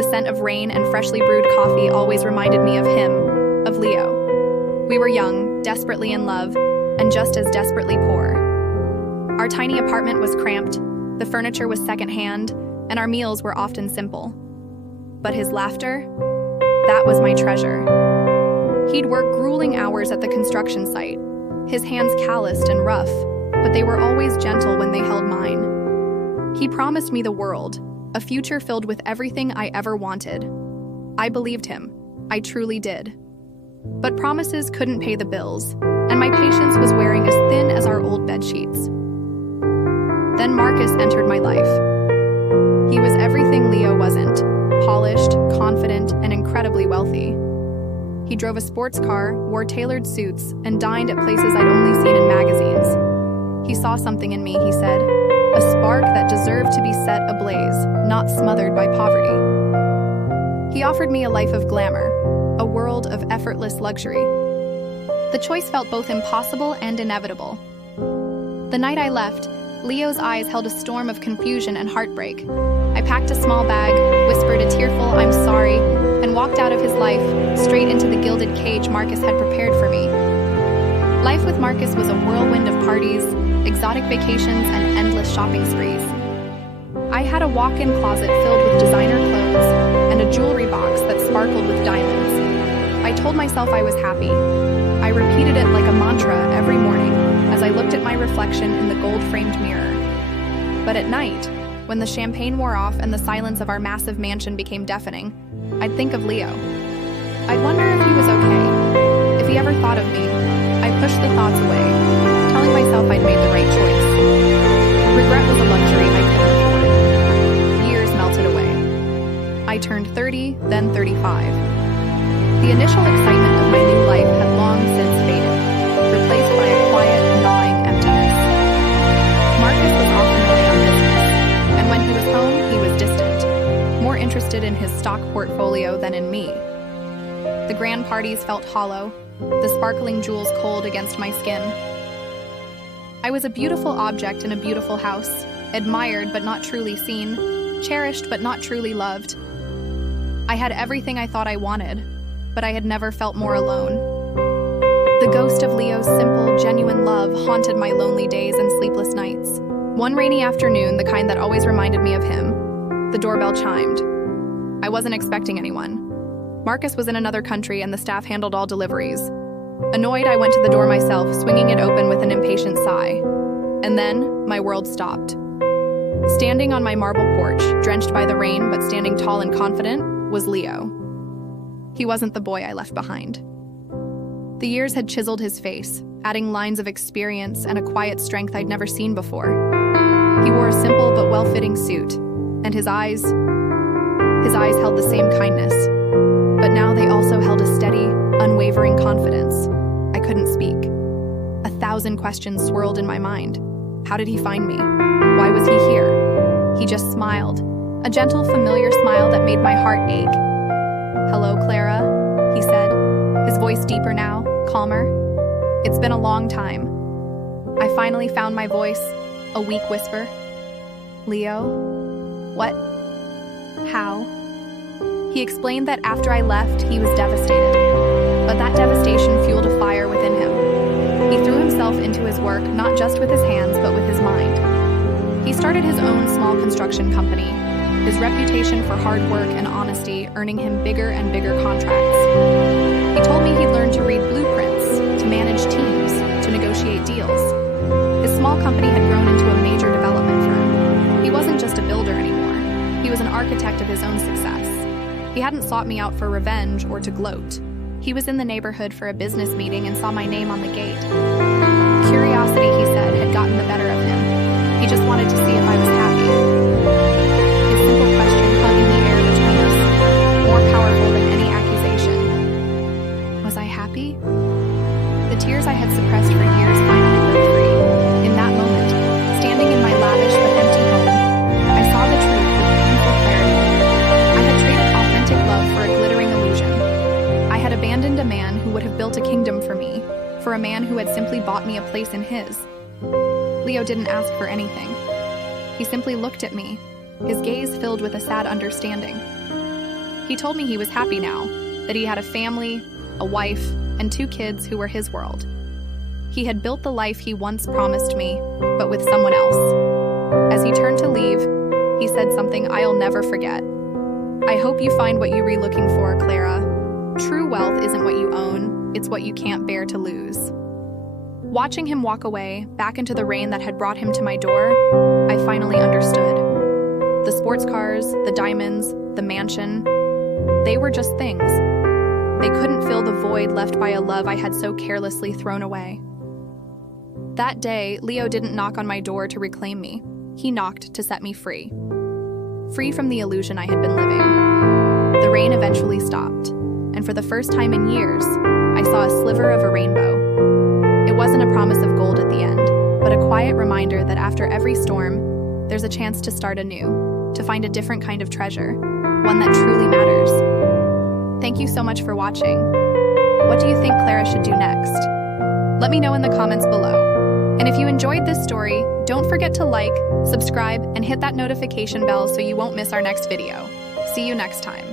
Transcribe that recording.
The scent of rain and freshly brewed coffee always reminded me of him, of Leo. We were young, desperately in love, and just as desperately poor. Our tiny apartment was cramped, the furniture was secondhand, and our meals were often simple. But his laughter, that was my treasure. He'd work grueling hours at the construction site, his hands calloused and rough, but they were always gentle when they held mine. He promised me the world, a future filled with everything I ever wanted. I believed him. I truly did. But promises couldn't pay the bills, and my patience was wearing as thin as our old bedsheets. Then Marcus entered my life. He was everything Leo wasn't, polished, confident, and incredibly wealthy. He drove a sports car, wore tailored suits, and dined at places I'd only seen in magazines. He saw something in me, he said, a spark that deserved to be set ablaze, not smothered by poverty. He offered me a life of glamour, a world of effortless luxury. The choice felt both impossible and inevitable. The night I left, Leo's eyes held a storm of confusion and heartbreak. I packed a small bag, whispered a tearful "I'm sorry," and walked out of his life, straight into the gilded cage Marcus had prepared for me. Life with Marcus was a whirlwind of parties, exotic vacations, and endless shopping sprees. I had a walk-in closet filled with designer clothes and a jewelry box that sparkled with diamonds. I told myself I was happy. I repeated it like a mantra every morning as I looked at my reflection in the gold-framed mirror. But at night, when the champagne wore off and the silence of our massive mansion became deafening, I'd think of Leo. I'd wonder if he was okay, if he ever thought of me. I pushed the thoughts away, telling myself I'd made the right choice. Regret was a luxury I couldn't afford. Years melted away. I turned 30, then 35. The initial excitement of my new life had long since faded, replaced by a quiet, gnawing emptiness. Marcus was often away on business, and when he was home, he was distant, more interested in his stock portfolio than in me. The grand parties felt hollow, the sparkling jewels cold against my skin. I was a beautiful object in a beautiful house, admired but not truly seen, cherished but not truly loved. I had everything I thought I wanted, but I had never felt more alone. The ghost of Leo's simple, genuine love haunted my lonely days and sleepless nights. One rainy afternoon, the kind that always reminded me of him, the doorbell chimed. I wasn't expecting anyone. Marcus was in another country and the staff handled all deliveries. Annoyed, I went to the door myself, swinging it open with an impatient sigh. And then, my world stopped. Standing on my marble porch, drenched by the rain but standing tall and confident, was Leo. He wasn't the boy I left behind. The years had chiseled his face, adding lines of experience and a quiet strength I'd never seen before. He wore a simple but well-fitting suit, and his eyes held the same kindness. But now they also held a steady, unwavering confidence. I couldn't speak. 1,000 questions swirled in my mind. How did he find me? Why was he here? He just smiled, a gentle, familiar smile that made my heart ache. "Hello, Clara," he said, his voice deeper now, calmer. "It's been a long time." I finally found my voice, a weak whisper. "Leo? What? How?" He explained that after I left, he was devastated. But that devastation fueled a fire within him. He threw himself into his work, not just with his hands, but with his mind. He started his own small construction company, his reputation for hard work and honesty earning him bigger and bigger contracts. He told me he'd learned to read blueprints, to manage teams, to negotiate deals. His small company had grown into a major development firm. He wasn't just a builder anymore. He was an architect of his own success. He hadn't sought me out for revenge or to gloat. He was in the neighborhood for a business meeting and saw my name on the gate. Curiosity, he said, had gotten the better of him. He just wanted to see if I was happy. His simple question hung in the air between us, more powerful than any accusation. Was I happy? The tears I had suppressed for years finally broke free. In that moment, standing in my lavish but empty home, I saw the truth with painful clarity. I had traded authentic love for a glittering illusion. I had abandoned a man who would have built a kingdom for me, for a man who had simply bought me a place in his. Leo didn't ask for anything. He simply looked at me, his gaze filled with a sad understanding. He told me he was happy now, that he had a family, a wife, and 2 kids who were his world. He had built the life he once promised me, but with someone else. As he turned to leave, he said something I'll never forget. "I hope you find what you were looking for, Clara. True wealth isn't what you own, it's what you can't bear to lose." Watching him walk away, back into the rain that had brought him to my door, I finally understood. The sports cars, the diamonds, the mansion, they were just things. They couldn't fill the void left by a love I had so carelessly thrown away. That day, Leo didn't knock on my door to reclaim me. He knocked to set me free. Free from the illusion I had been living. The rain eventually stopped, and for the first time in years, I saw a sliver of a rainbow. It wasn't a promise of gold at the end, but a quiet reminder that after every storm, there's a chance to start anew, to find a different kind of treasure, one that truly matters. Thank you so much for watching. What do you think Clara should do next? Let me know in the comments below. And if you enjoyed this story, don't forget to like, subscribe, and hit that notification bell so you won't miss our next video. See you next time.